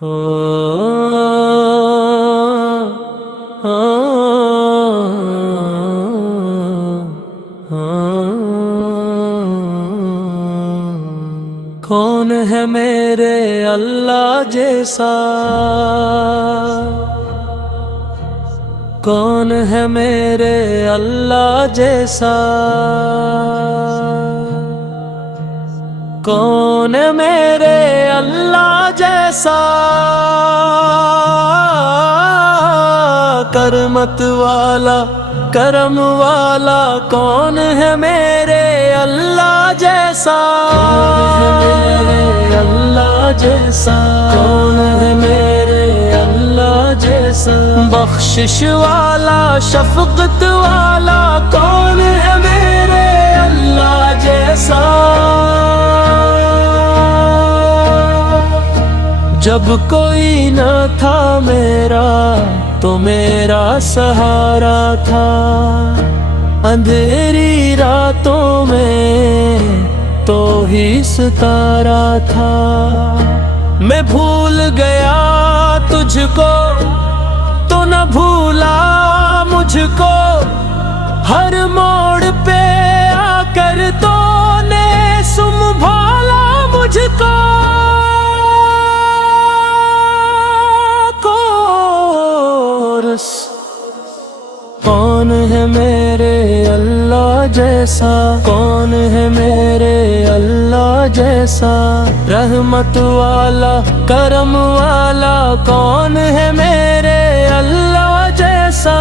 کون ہے میرے اللہ جیسا، کون ہے میرے اللہ جیسا، کون ہے میرے اللہ جیسا، کرمت والا کرم والا کون ہے میرے اللہ جیسا، کون ہے میرے اللہ جیسا، کون ہے میرے اللہ جیسا، بخشش والا شفقت والا کون ہے میرے اللہ جیسا، جب کوئی نہ تھا میرا تو میرا سہارا تھا، اندھیری راتوں میں تو ہی ستارہ تھا، میں بھول گیا تجھ کو تو نہ بھولا مجھ کو، ہر موڑ پہ آ کر تو نے سنبھالا مجھ کو، کون ہے میرے اللہ جیسا، کون ہے میرے اللہ جیسا، رحمت والا کرم والا کون ہے میرے اللہ جیسا،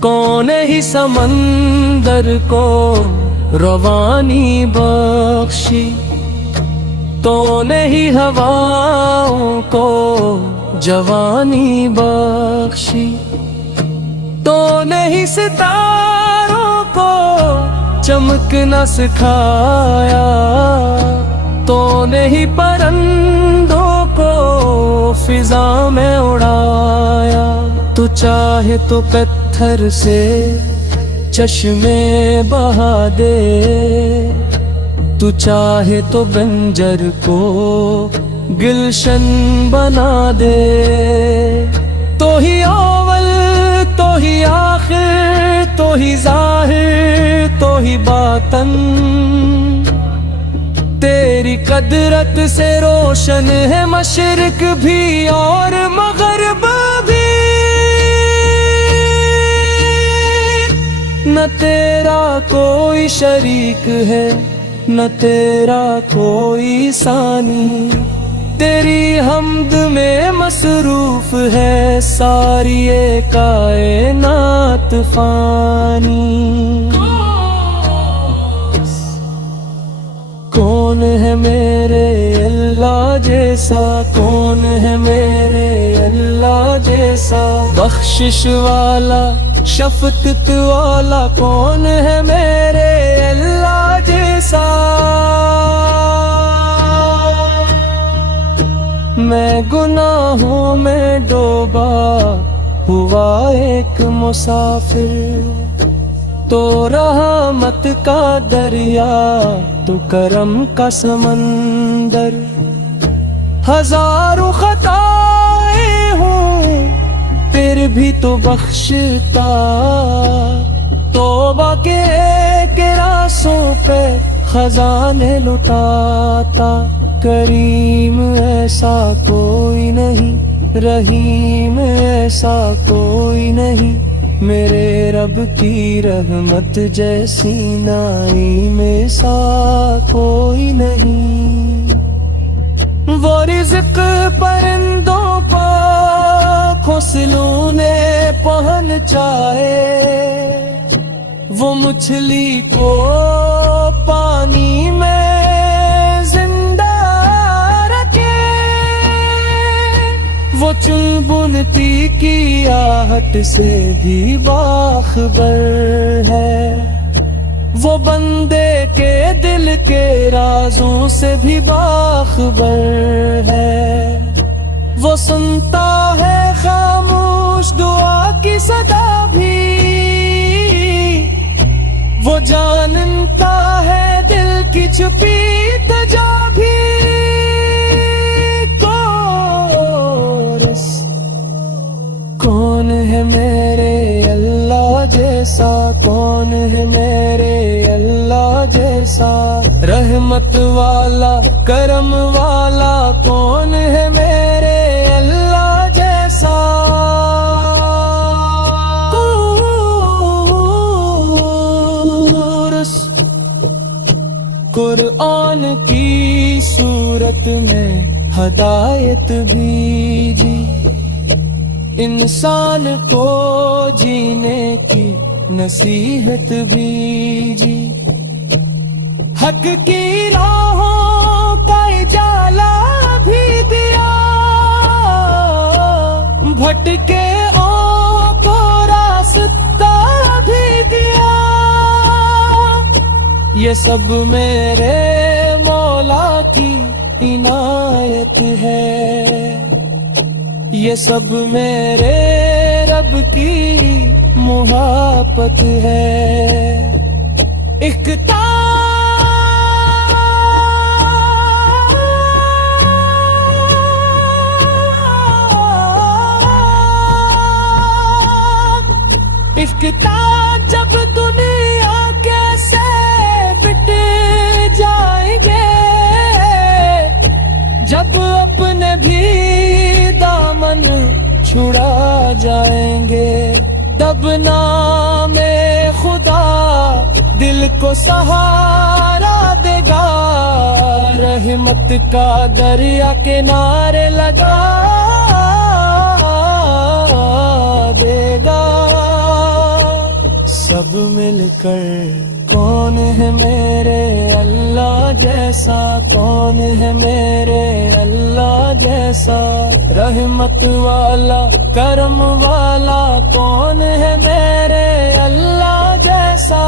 کون ہی سمندر کو روانی بخشی، تو نے ہی ہواؤں کو جوانی بخشی، تو نے ہی ستاروں کو چمکنا سکھایا، تو نے ہی پرندوں کو فضا میں اڑایا، تو چاہے تو پتھر سے چشمے بہا دے، تو چاہے تو بنجر کو گلشن بنا دے، تو ہی اول تو ہی آخر تو ہی ظاہر تو ہی باطن، تیری قدرت سے روشن ہے مشرق بھی اور مغرب بھی، نہ تیرا کوئی شریک ہے نہ تیرا کوئی ثانی، تیری حمد میں مصروف ہے ساری کائنات فانی، کون ہے میرے اللہ جیسا، کون ہے میرے اللہ جیسا، بخشش والا شفقت والا کون ہے میرے اللہ جیسا، میں گناہوں میں ڈوبا ہوا ایک مسافر، تو رحمت کا دریا تو کرم کا سمندر، ہزاروں خطائیں ہوں پھر بھی تو بخشتا، توبہ کے ایک راسوں پہ خزانے لٹاتا، کریم ایسا کوئی نہیں، رحیم ایسا کوئی نہیں، میرے رب کی رحمت جیسی نعیم ایسا کوئی نہیں، وہ رزق پرندوں پر گھونسلوں نے پہنچائے، وہ مچھلی کو پانی میں زندہ رکھے، وہ چنبنتی کی آہٹ سے بھی باخبر ہے، وہ بندے کے دل کے رازوں سے بھی باخبر ہے، وہ سنتا ہے خاموش دعا کی صدا بھی، وہ جانتا ہے دل کی چھپی تجا بھی کورس کون ہے میرے اللہ جیسا کون ہے میرے اللہ جیسا رحمت والا کرم والا کون ہے میرے اللہ جیسا قرآن کی صورت میں ہدایت بھیجی انسان کو جینے کی نصیحت بھیجی حق کی راہوں کا اجالا بھی دیا بھٹکے کو راستہ بھی دیا یہ سب میرے مولا کی عنایت ہے یہ سب میرے رب کی محبت ہے افتتاح جب دنیا کیسے بٹ جائیں گے جب اپنے بھی دامن چھڑا جائیں گے تب نام خدا دل کو سہارا دے گا رحمت کا دریا کنارے لگا دے گا سب مل کر کون ہے میرے اللہ جیسا کون ہے میرے اللہ جیسا رحمت والا کرم والا کون ہے میرے اللہ جیسا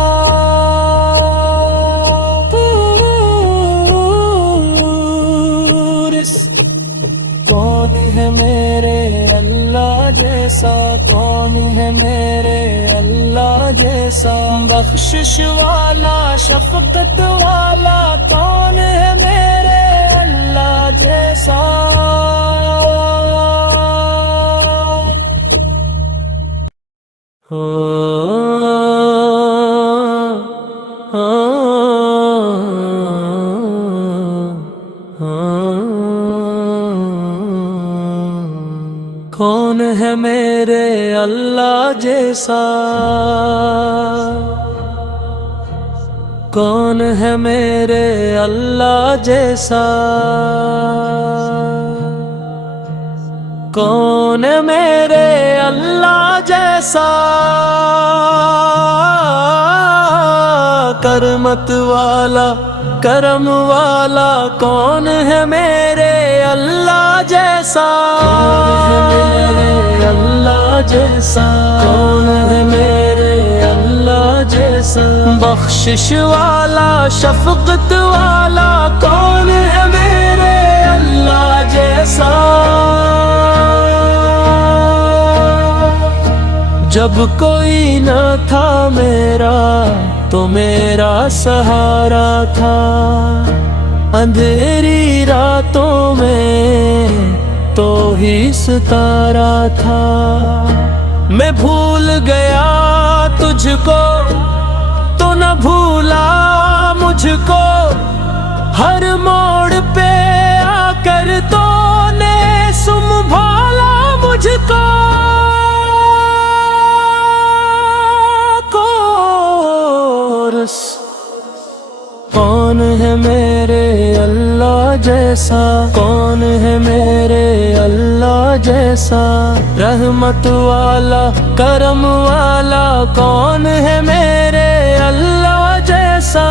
کون ہے میرے اللہ جیسا کون ہے میرے اللہ جیسا بخشش والا شفقت والا کون ہے میرے اللہ جیسا کون ہے میرے اللہ جیسا کون ہے میرے اللہ جیسا کون ہے میرے اللہ جیسا کرمت والا کرم والا کون ہے میرے اللہ جیسا اللہ جیسا کون ہے میرے اللہ جیسا بخشش والا شفقت والا کون ہے میرے اللہ جیسا جب کوئی نہ تھا میرا تو میرا سہارا تھا اندھیری راتوں میں تو ہی ستارہ تھا میں بھول گیا تجھ کو تو نہ بھولا مجھ کو ہر موڑ پہ آ کر تو نے سنبھالا مجھ کو کون ہے میرے اللہ جیسا کون ہے میرے اللہ جیسا رحمت والا کرم والا کون ہے میرے اللہ جیسا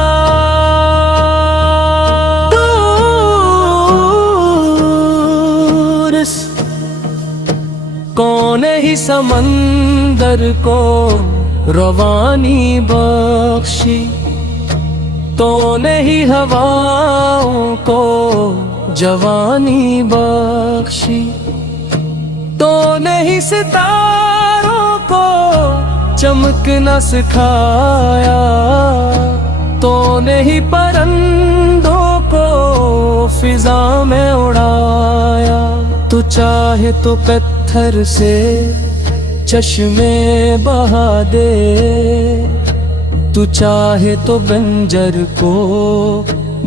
کون ہی سمندر کو روانی بخشی تو نے ہی ہواؤں کو جوانی بخشی تو نے ہی ستاروں کو چمکنا سکھایا فضا میں اڑایا، تو چاہے تو پتھر سے چشمے بہا دے، تو چاہے تو بنجر کو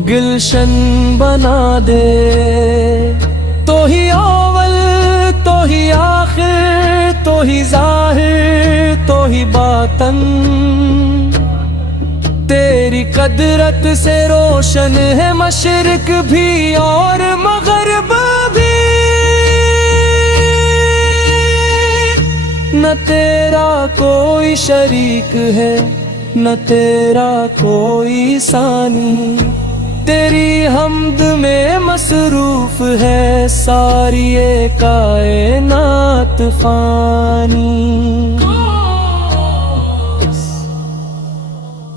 گلشن بنا دے، تو ہی اول تو ہی آخر، تو ہی ظاہر تو ہی باطن، تیری قدرت سے روشن ہے مشرق بھی اور مغرب بھی، نہ تیرا کوئی شریک ہے نہ تیرا کوئی ثانی، تیری حمد میں مصروف ہے ساری یہ کائنات فانی۔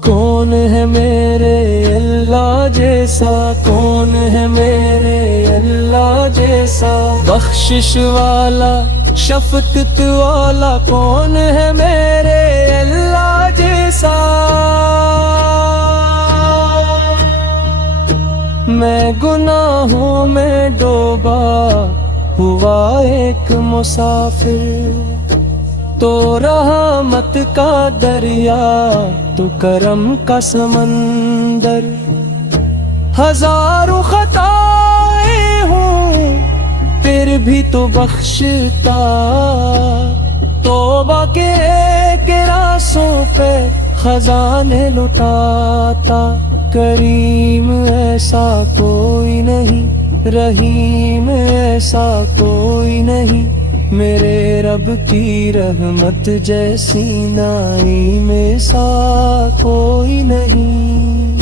کون ہے میرے اللہ جیسا، کون ہے میرے اللہ جیسا، بخشش والا شفقت والا، کون ہے میرے اللہ جیسا۔ میں گناہوں میں ڈوبا ہوا ایک مسافر، تو رحمت کا دریا تو کرم کا سمندر، ہزاروں خطائیں ہوں پھر بھی تو بخشتا، توبہ کے ایک راسوں پہ خزانے لٹاتا، کریم ایسا کوئی نہیں، رحیم ایسا کوئی نہیں، میرے رب کی رحمت جیسی نعیم ایسا کوئی نہیں۔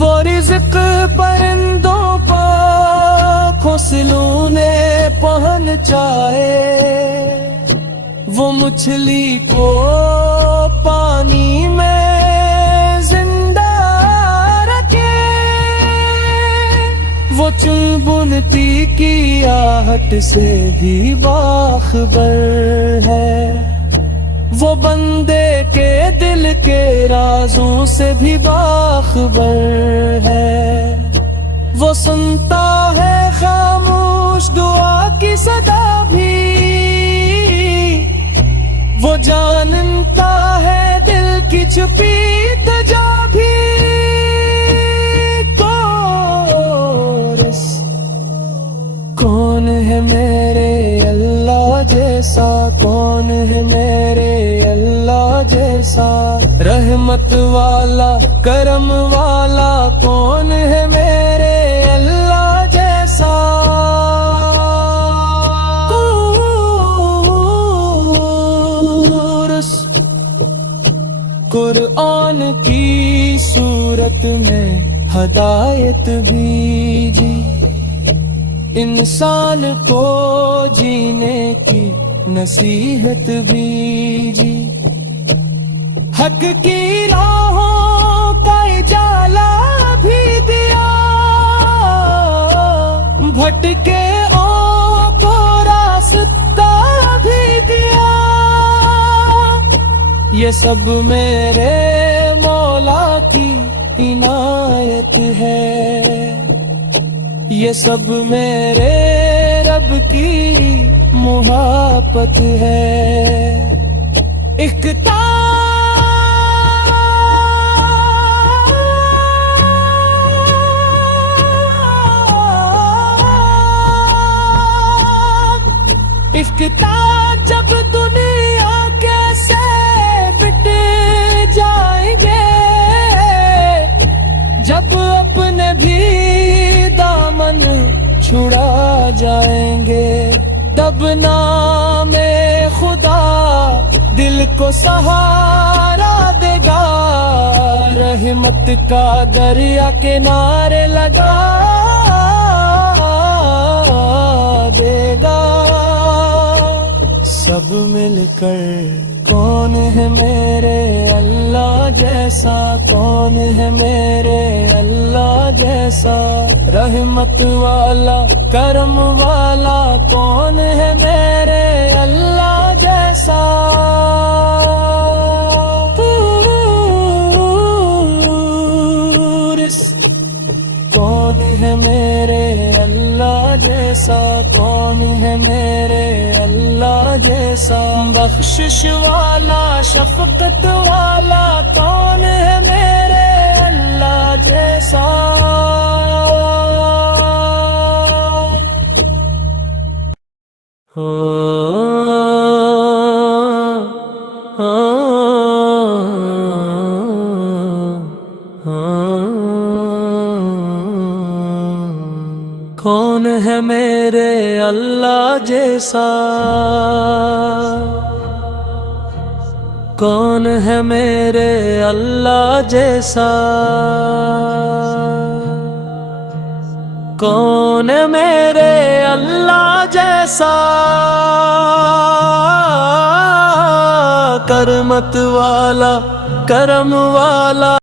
وہ رزق پرندوں پر گھونسلوں نے پہنچائے، وہ مچھلی کو پانی میں زندہ رکھے، وہ چنبنتی کی آہٹ سے بھی باخبر ہے، وہ بندے کے دل کے رازوں سے بھی باخبر ہے، وہ سنتا ہے خاموش دعا کی صدا بھی، وہ جانتا ہے دل کی چھپی تجا بھی۔ کون ہے میرے اللہ جیسا، کون ہے میرے اللہ جیسا، رحمت والا کرم والا، کون ہے میرے اللہ جیسا۔ قرآن کی صورت میں ہدایت بھیجی، انسان کو جینے کی نصیحت بھیجی، حق کی راہوں کا اجالا بھی دیا، بھٹکے کو راستہ بھی دیا، یہ سب میرے مولا کی عنایت ہے، یہ سب میرے رب کی محبت ہے۔ افتتاح جب دنیا کیسے مٹ جائیں گے، جب اپنے بھی دامن چھڑا جائیں گے، تب نام خدا دل کو سہارا دے گا، رحمت کا دریا کنارے لگا دے گا۔ سب مل کر کون ہے میرے اللہ جیسا، کون ہے میرے اللہ جیسا، رحمت والا کرم والا، کون ہے میرے اللہ جیسا۔ کون ہے میرے جیسا کون ہے میرے اللہ جیسا بخشش والا شفقت والا کون ہے میرے اللہ جیسا کون ہے میرے اللہ جیسا کون ہے میرے اللہ جیسا کون ہے میرے اللہ جیسا کرمت والا کرم والا